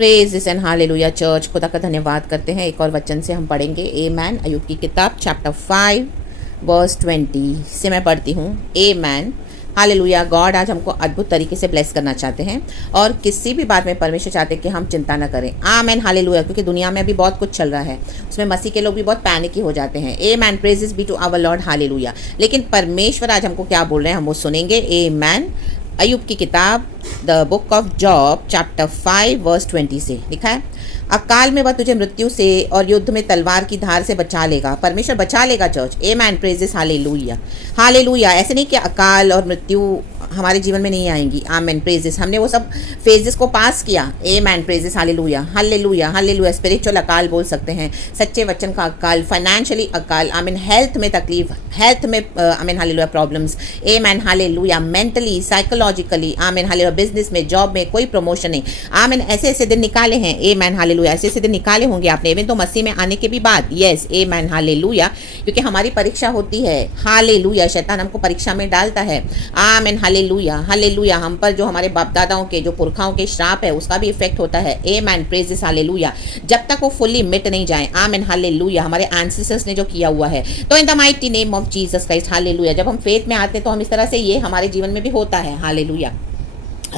Praise this and hallelujah church. खुदा का धन्यवाद करते हैं। एक और वचन से हम पढ़ेंगे आमेन। अय्यूब की किताब चैप्टर 5 वर्स 20 से मैं पढ़ती हूँ। Amen hallelujah. गॉड आज हमको अद्भुत तरीके से ब्लेस करना चाहते हैं और किसी भी बात में परमेश्वर चाहते हैं कि हम चिंता ना करें। Amen hallelujah. क्योंकि दुनिया में अभी बहुत कुछ चल रहा है, उसमें मसीह के लोग भी बहुत पैनिकी हो जाते हैं। Amen. Praises be to our lord hallelujah. लेकिन परमेश्वर आज हमको क्या बोल रहे हैं हम वो सुनेंगे। आमेन। अय्यूब की किताब the book of Job chapter 5 verse 20 से लिखा है, अकाल में वह तुझे मृत्यु से और युद्ध में तलवार की धार से बचा लेगा। परमेश्वर बचा लेगा church. Amen. Praises hallelujah. Hallelujah. ऐसे नहीं कि अकाल और मृत्यु हमारे जीवन में नहीं आएंगी। आमेन। प्रेजेस। हमने वो सब फेजेस को पास किया। Amen. Praises hallelujah. Hallelujah. Hallelujah. Spiritual अकाल बोल सकते हैं, सच्चे वचन का अकाल, फाइनेंशियली अकाल, आमीन, हेल्थ में तकलीफ, हेल्थ में आमीन hallelujah problems. Amen hallelujah. Mentally, psychologically, आमीन हालेलुया, बिजनेस में, जॉब में कोई प्रमोशन नहीं। आमीन। ऐसे ऐसे दिन निकाले हैं। Amen hallelujah. ऐसे ऐसे दिन निकाले होंगे आपने इवन तो मसीह में आने के भी बाद। यस। Amen hallelujah. क्योंकि हमारी परीक्षा होती है। हालेलुया। शैतान हमको परीक्षा में डालता है। आमीन हालेलुया। हालेलुया। हम पर जो हमारे बाप दादाओं के जो पुरखाओं के श्राप है उसका भी इफेक्ट होता है। आमेन। Praises hallelujah. जब तक वो फुल्ली मिट नहीं जाए। आमीन हालेलुया। हमारे एंसेस्टर्स ने जो किया हुआ है, तो इन the mighty name of Jesus Christ hallelujah. जब हम फेथ में आते हैं तो हम इस तरह से ये हमारे जीवन में भी होता है। हालेलुया।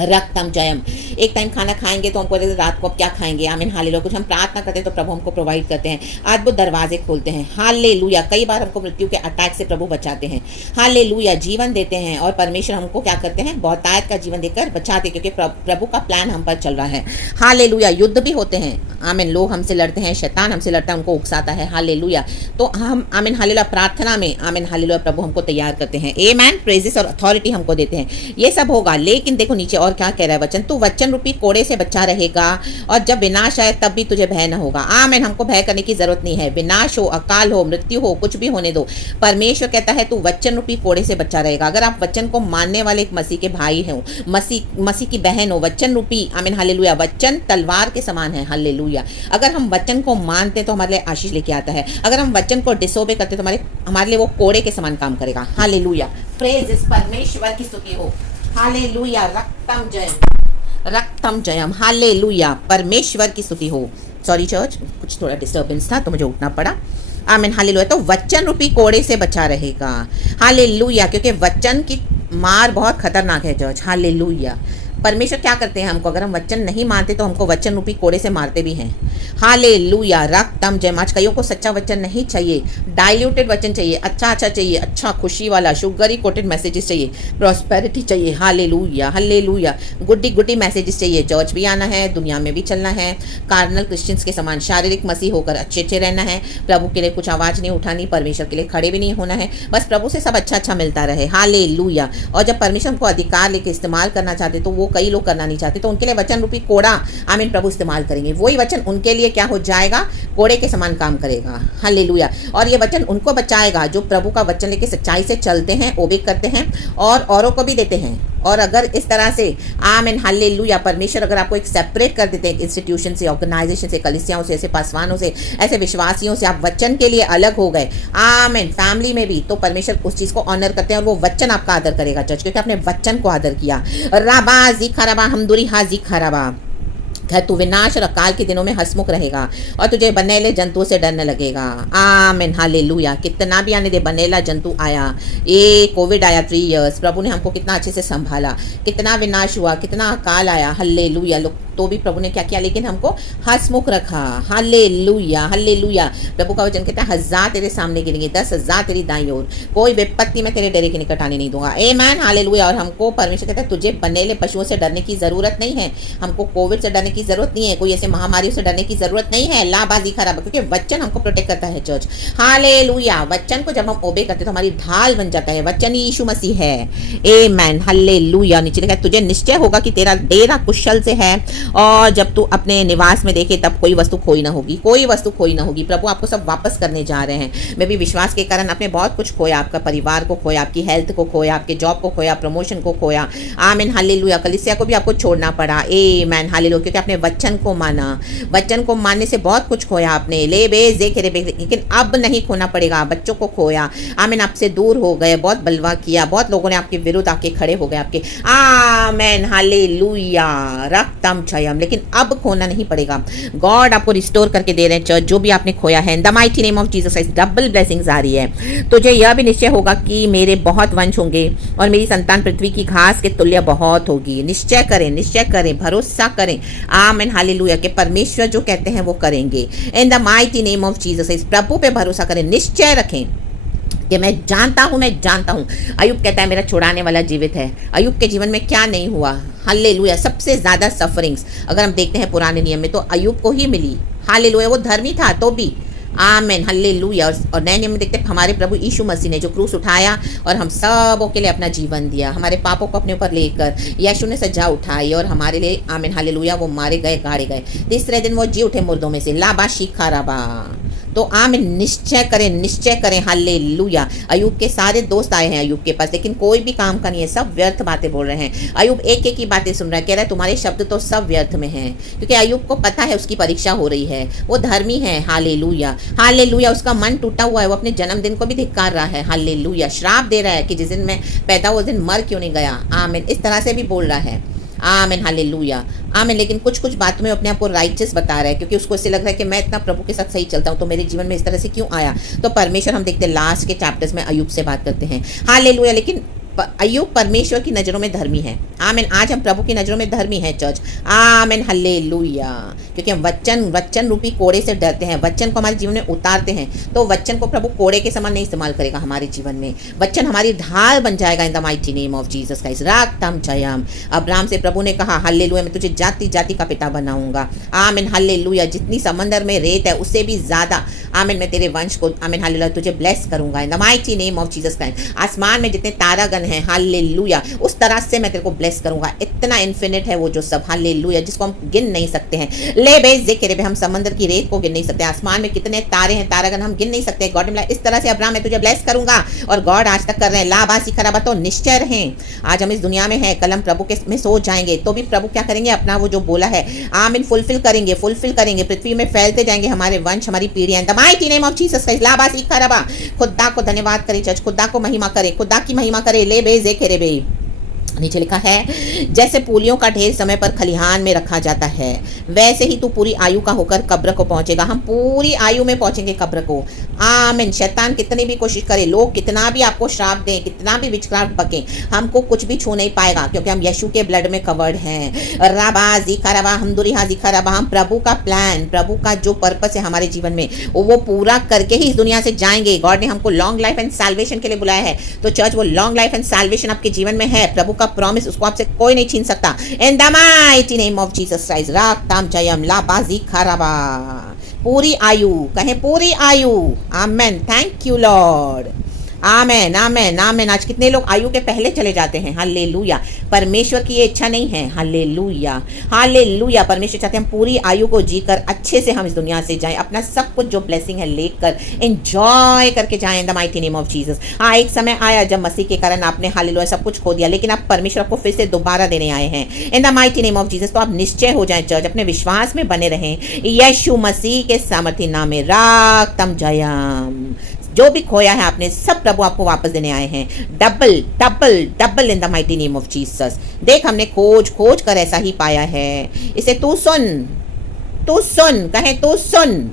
रक्तम जयम। एक टाइम खाना खाएंगे तो हमको रात को अब क्या खाएंगे। आमीन हालेलुया। कुछ हम प्रार्थना करते हैं तो प्रभु हमको प्रोवाइड करते हैं, अद्भुत दरवाजे खोलते हैं। हालेलुया। कई बार हमको मृत्यु के अटैक से प्रभु बचाते हैं। हालेलुया। जीवन देते हैं और परमेश्वर हमको क्या करते हैं, बहुतायत का जीवन देकर बचाते, क्योंकि प्रभु का प्लान हम पर चल रहा है। हालेलुया। युद्ध भी होते हैं। आमीन। लोग हमसे लड़ते हैं, शैतान हमसे लड़ता है, उनको उकसाता है। हालेलुया। तो हम आमीन हालेलुया प्रार्थना में आमीन हालेलुया प्रभु हमको तैयार करते हैं। आमेन। प्रेजेस और अथॉरिटी हमको देते हैं। ये सब होगा, लेकिन देखो नीचे और क्या कह रहा है वचन, तू वचन रूपी कोड़े से बचा रहेगा और जब विनाश आए तब भी तुझे भय न होगा। आमीन। हमको भय करने की जरूरत नहीं है। विनाश हो, अकाल हो, मृत्यु हो, कुछ भी होने दो, परमेश्वर कहता है तू वचन रूपी कोड़े से बचा रहेगा। अगर आप वचन को मानने वाले एक मसीह के भाई हो, मसीह की बहन हो, वचन रूपी आमीन हालेलुया, वचन तलवार के समान है। हालेलुया। अगर हम वचन को मानते हैं तो हमारे लिए आशीष लेके आता है। अगर हम वचन को डिसोबे करते तो हमारे लिए वो कोड़े के समान काम करेगा। हालेलुया। प्रेज परमेश्वर की स्तुति हो। हालेलुया। रक्तम जयम, रक्तम जयम। हालेलुया। परमेश्वर की स्तुति हो। सॉरी चर्च, कुछ थोड़ा डिस्टर्बेंस था तो मुझे उठना पड़ा। आमीन हालेलुया। तो वचन रूपी कोड़े से बचा रहेगा। हालेलुया। क्योंकि वचन की मार बहुत खतरनाक है चर्च। हालेलुया। परमेश्वर क्या करते हैं हमको, अगर हम वचन नहीं मानते तो हमको वचन रूपी कोड़े से मारते भी हैं। हालेलुया। रक्तम जयम। आज कईयों को सच्चा वचन नहीं चाहिए, डाइल्यूटेड वचन चाहिए, अच्छा चाहिए, अच्छा खुशी वाला शुगरी कोटेड मैसेजेस चाहिए, प्रॉस्पेरिटी चाहिए। हालेलुया। हालेलुया। गुड्डी मैसेजेस चाहिए। चर्च भी आना है, दुनिया में भी चलना है, कार्नल क्रिश्चियंस के समान शारीरिक मसीह होकर अच्छे रहना है, प्रभु के लिए कुछ आवाज़ नहीं उठानी, परमेश्वर के लिए खड़े भी नहीं होना है, बस प्रभु से सब अच्छा मिलता रहे। हालेलुया। और जब परमेश्वर हमको अधिकार लेके इस्तेमाल करना चाहते तो वो कई लोग करना नहीं चाहते, तो उनके लिए वचन रूपी कोड़ा आमीन प्रभु इस्तेमाल करेंगे। वही वचन उनके लिए क्या हो जाएगा, कोड़े के समान काम करेगा। हालेलुया। और ये वचन उनको बचाएगा जो प्रभु का वचन लेके सच्चाई से चलते हैं, ओबे करते हैं और औरों को भी देते हैं। और अगर इस तरह से आमीन हालेलुया परमेश्वर अगर आपको एक सेपरेट कर देते हैं इंस्टीट्यूशन से, ऑर्गेनाइजेशन से, कलीसियाओं से, ऐसे पासवानों से, ऐसे विश्वासियों से, आप वचन के लिए अलग हो गए, आमीन, फैमिली में भी, तो परमेश्वर उस चीज़ को ऑनर करते हैं और वो वचन आपका आदर करेगा चर्च, क्योंकि आपने वचन को आदर किया। राबा जी खराबा हमदुरी हाजी खराबा। तू विनाश और अकाल के दिनों में हंसमुख रहेगा और तुझे बनेले जंतुओं से डर न लगेगा। आमीन हालेलुया। कितना भी आने दे, बनेला जंतु आया, ये कोविड आया 3 इयर्स, प्रभु ने हमको कितना अच्छे से संभाला, कितना विनाश हुआ, कितना अकाल आया। हालेलुया। तो भी प्रभु ने क्या किया, लेकिन हमको हंसमुख रखा। हालेलुया। हालेलुया। प्रभु का वचन कहता है 1000 तेरे सामने गिरेंगे, 10,000 तेरी दाईं ओर, कोई विपत्ति में तेरे डेरे के निकट आने नहीं दूंगा। आमीन हालेलुया। और हमको परमेश्वर कहता है तुझे बनेले पशुओं से डरने की जरूरत नहीं है, हमको कोविड से डरने की जरूरत नहीं है, कोई ऐसे महामारियों से डरने की जरूरत नहीं है। लाबाजी खराब, क्योंकि वचन हमको प्रोटेक्ट करता है चर्च। हालेलुया। वचन को जब हम ओबे करते तो हमारी ढाल बन जाता है। वचन यीशु मसीह है। आमीन हालेलुया। नीचे लिखा है तुझे निश्चय होगा कि तेरा डेरा कुशल से है और जब तू अपने निवास में देखे तब कोई वस्तु खोई ना होगी, कोई वस्तु खोई ना होगी। प्रभु आपको सब वापस करने जा रहे हैं। मैं भी विश्वास के कारण आपने बहुत कुछ खोया, आपका परिवार को खोया, आपकी हेल्थ को खोया, आपके जॉब को खोया, प्रमोशन को खोया। आमीन हालेलुया। कलीसिया को भी आपको छोड़ना पड़ा। आमीन हालेलुया। क्योंकि आपने वचन को माना, वचन को मानने से बहुत कुछ खोया आपने, ले बेज देखे रे, लेकिन अब नहीं खोना पड़ेगा। बच्चों को खोया, आमीन, आपसे दूर हो गए, बहुत बलवा किया, बहुत लोगों ने आपके विरुद्ध आके खड़े हो गए आपके। आमीन हालेलुया। रक्तम जयम, लेकिन अब खोना नहीं पड़ेगा। गॉड आपको रिस्टोर करके दे रहे हैं चर्च, जो भी आपने खोया है। In the mighty name of Jesus Christ double blessings आ रही है। तुझे यह भी निश्चय होगा कि मेरे बहुत वंश होंगे और मेरी संतान पृथ्वी की घास के तुल्य बहुत होगी। निश्चय करें, भरोसा करें। आमीन, हालेलुया के परमेश्वर जो कहते हैं वो करेंगे। In the mighty name of Jesus Christ प्रभु पे भरोसा करें, निश्चय रखें कि मैं जानता हूँ। अयुब कहता है मेरा छुड़ाने वाला जीवित है। अयुब के जीवन में क्या नहीं हुआ? हालेलुया। सबसे ज़्यादा सफरिंग्स अगर हम देखते हैं पुराने नियम में तो अयुब को ही मिली। हालेलुया, वो धर्मी था तो भी। आमेन, हल्लेलुया। और नए नियम में देखते हैं हमारे प्रभु यीशु मसीह ने जो क्रूस उठाया और हम सबों के लिए अपना जीवन दिया, हमारे पापों को अपने ऊपर लेकर यीशु ने सजा उठाई और हमारे लिए, आमेन हालेलुया, वो मारे गए, गाड़े गए। तीसरे दिन वो जी उठे मुर्दों में से, लाबा शिखा राबा। तो आमीन, निश्चय करें, हालेलुया। अयूब के सारे दोस्त आए हैं अयूब के पास, लेकिन कोई भी काम का नहीं है, सब व्यर्थ बातें बोल रहे हैं। अयूब एक एक की बातें सुन रहा है, कह रहा है तुम्हारे शब्द तो सब व्यर्थ में हैं, क्योंकि अयूब को पता है उसकी परीक्षा हो रही है। वो धर्मी है, हालेलुया। उसका मन टूटा हुआ है, वो अपने जन्मदिन को भी धिक्कार रहा है। हालेलुया। श्राप दे रहा है कि जिस दिन मैं पैदा हुआ उस दिन मर क्यों नहीं गया। आमीन, इस तरह से भी बोल रहा है। आमीन, हालेलुया, आमीन। लेकिन कुछ बातों में अपने आप को राइचस बता रहा है, क्योंकि उसको इससे लग रहा है कि मैं इतना प्रभु के साथ सही चलता हूँ तो मेरे जीवन में इस तरह से क्यों आया। तो परमेश्वर, हम देखते हैं लास्ट के चैप्टर्स में अयूब से बात करते हैं। हालेलुया। लेकिन अयूब परमेश्वर की नज़रों में धर्मी है। आमीन। आज हम प्रभु की नज़रों में धर्मी हैं चर्च। आमीन, हालेलुया। क्योंकि हम वचन रूपी कोड़े से डरते हैं, वचन को हमारे जीवन में उतारते हैं, तो वचन को प्रभु कोड़े के समान नहीं इस्तेमाल करेगा हमारे जीवन में। वचन हमारी ढाल बन जाएगा। In the mighty name of Jesus Christ राक्तम जयम। अब्राहम से प्रभु ने कहा हालेलुया, मैं तुझे जाति जाति का पिता बनाऊंगा। आमीन, हालेलुया। जितनी समंदर में रेत है उससे भी ज़्यादा, आमीन, मैं तेरे वंश को, आमीन हालेलुया, तुझे ब्लेस करूंगा। इन the mighty name of Jesus Christ. आसमान में जितने तारागण है, हालेलुया, उस तरह से मैं तेरे को ब्लेस करूंगा। इतना इन्फिनिट है वो जो सब, हालेलुया, जिसको हम गिन नहीं सकते हैं। ले बे जिक्र बे, हम समंदर की रेत को गिन नहीं सकते। आसमान में कितने तारे हैं, तारागण हम गिन नहीं सकते। गॉड ने इस तरह से अब्राहम, मैं तुझे ब्लेस करूंगा, और गॉड आज तक कर रहे हैं। लाबा सिखराबा। तो निश्चय रहें, आज हम इस दुनिया में हैं, कल हम प्रभु के में सो जाएंगे, तो भी प्रभु क्या करेंगे? अपना वो जो बोला है, आमीन, फुलफिल करेंगे। पृथ्वी में फैलते जाएंगे हमारे वंश, हमारी पीढ़ियां। इन the mighty name of Jesus Christ. लाबा सिखराबा। खुदा को धन्यवाद करे चर्च, खुदा को महिमा करे, खुदा की महिमा करे। ले बे जिक्र बे। नीचे लिखा है, जैसे पूलियों का ढेर समय पर खलिहान में रखा जाता है, वैसे ही तू पूरी आयु का होकर कब्र को पहुंचेगा। हम पूरी आयु में पहुंचेंगे कब्र को। आमीन। शैतान कितनी भी कोशिश करे, लोग कितना भी आपको श्राप दें, कितना भी विचक्राफ्ट बकें, हमको कुछ भी छू नहीं पाएगा, क्योंकि हम यीशु के ब्लड में कवर्ड हैं। राबा जिखा रबा, हम दुरिहा जिखा रबा। हम प्रभु का प्लान, प्रभु का जो पर्पस है हमारे जीवन में, वो पूरा करके ही इस दुनिया से जाएंगे। गॉड ने हमको लॉन्ग लाइफ एंड साल्वेशन के लिए बुलाया है, तो चर्च वो लॉन्ग लाइफ एंड साल्वेशन आपके जीवन में है। प्रभु का प्रॉमिस, उसको आपसे कोई नहीं छीन सकता। In the mighty name of Jesus Christ राक्तम जयम। लाबा जिखा रबा। पूरी आयु, कहें पूरी आयु। Amen. Thank you lord. Amen, amen, amen. आज कितने लोग आयु के पहले चले जाते हैं। हालेलुया। परमेश्वर की ये इच्छा नहीं है। Hallelujah, hallelujah. परमेश्वर चाहते हैं हम पूरी आयु को जीकर अच्छे से हम इस दुनिया से जाएं, अपना सब कुछ जो ब्लेसिंग है लेकर एंजॉय करके जाएं। इन the mighty name of Jesus. हाँ, एक समय आया जब मसीह के कारण आपने हालेलुया सब कुछ खो दिया, लेकिन आप परमेश्वर को फिर से दोबारा देने आए हैं। इन the mighty name of Jesus. तो आप निश्चय हो जाएं चर्च, अपने विश्वास में बने रहें। यीशु मसीह के सामर्थी नाम में राक्तम जयम। जो भी खोया है आपने, सब प्रभु आपको वापस देने आए हैं। Double double double in the mighty name of Jesus. देख, हमने खोज कर ऐसा ही पाया है। इसे तू सुन, कहे तू सुन,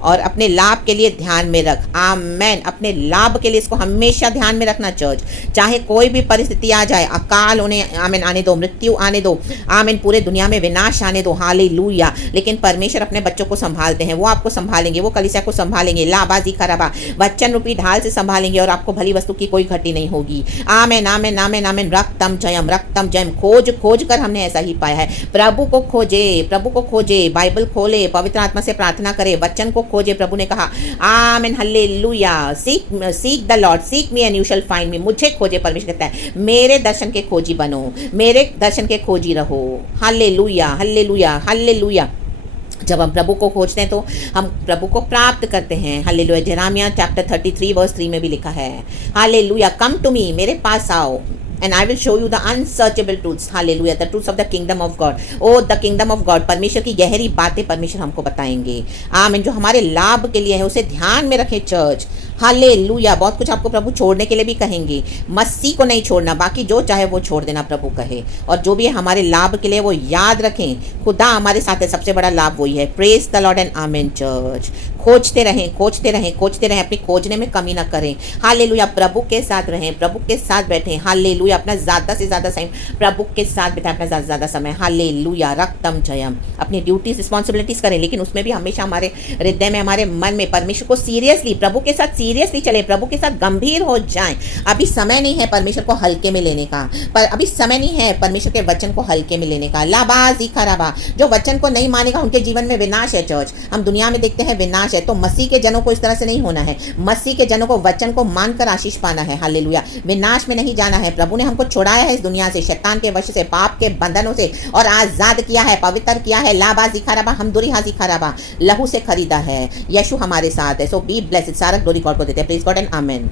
और अपने लाभ के लिए ध्यान में रख। आमेन। अपने लाभ के लिए इसको हमेशा ध्यान में रखना चर्च। चाहे कोई भी परिस्थिति आ जाए, अकाल उन्हें आमीन आने दो, मृत्यु आने दो, आमीन, पूरे दुनिया में विनाश आने दो, हालेलुया, लेकिन परमेश्वर अपने बच्चों को संभालते हैं। वो आपको संभालेंगे, वो कलीसिया को संभालेंगे। लाबाजी खराबा, वचन रूपी ढाल से संभालेंगे, और आपको भली वस्तु की कोई घटी नहीं होगी। आमेन, आमेन, आमेन, आमेन। रक्तम जयम, रक्तम जयम। खोज कर हमने ऐसा ही पाया है। प्रभु को खोजे, बाइबल खोले, पवित्र आत्मा से प्रार्थना करे, वचन को खोजे। प्रभु ने कहा आमीन, hallelujah, seek the Lord, seek me and you shall find me. मुझे खोजे, परमेश्वर कहता है, मेरे दर्शन के खोजी बनो, मेरे दर्शन के खोजी रहो। Hallelujah, hallelujah, hallelujah. जब हम प्रभु को खोजते हैं तो हम प्रभु को प्राप्त करते हैं। हालेलुया। जेरेमिया चैप्टर 33 वर्स 3 में भी लिखा है, हालेलुया, कम टू मी, मेरे पास आओ, and I will show you the unsearchable truths. Hallelujah. The truths of the kingdom of God. Oh, the kingdom of God. परमेश्वर की गहरी बातें परमेश्वर हमको बताएंगे। आमीन। जो हमारे लाभ के लिए है उसे ध्यान में रखें चर्च। हालेलुया। बहुत कुछ आपको प्रभु छोड़ने के लिए भी कहेंगे, मसीह को नहीं छोड़ना, बाकी जो चाहे वो छोड़ देना प्रभु कहे, और जो भी है हमारे लाभ के लिए वो याद रखें। खुदा हमारे साथ है, सबसे बड़ा लाभ वही है। Praise the Lord and amen church. खोजते रहें, खोजते रहें, खोजते रहें, अपनी खोजने में कमी ना करें। हालेलुया। प्रभु के साथ रहें, प्रभु के साथ बैठें। हालेलुया। अपना ज़्यादा से ज़्यादा समय प्रभु के साथ बिताएं, अपना ज़्यादा से ज़्यादा समय। हालेलुया। रक्तम जयम। अपनी ड्यूटीज रिस्पॉन्सिबिलिटीज़ करें, लेकिन उसमें भी हमेशा हमारे हृदय में, हमारे मन में परमेश्वर को सीरियसली, प्रभु के साथ सीरियसली चले, प्रभु के साथ गंभीर हो जाएं। अभी समय नहीं है परमेश्वर को हल्के में लेने का, पर अभी समय नहीं है परमेश्वर के वचन को हल्के में लेने का। लाबाजी खराबा। जो वचन को नहीं मानेगा उनके जीवन में विनाश है। चर्च, हम दुनिया में देखते हैं विनाश है, तो मसीह के जनों को इस तरह से नहीं होना है। मसीह के जनों को वचन को मानकर आशीष पाना है। हालेलुया। विनाश में नहीं जाना है। प्रभु ने हमको छुड़ाया है इस दुनिया से, शैतान के वश से, पाप के बंधनों से, और आजाद किया है, पवित्र किया है। लाबाजी खराबा, हम दुरी हाजी खराबा, लहू से खरीदा है। यीशु हमारे साथ है। सो बी ब्लेस्ड। सारा ग्लोरी गॉड को देते हैं। Please God and amen.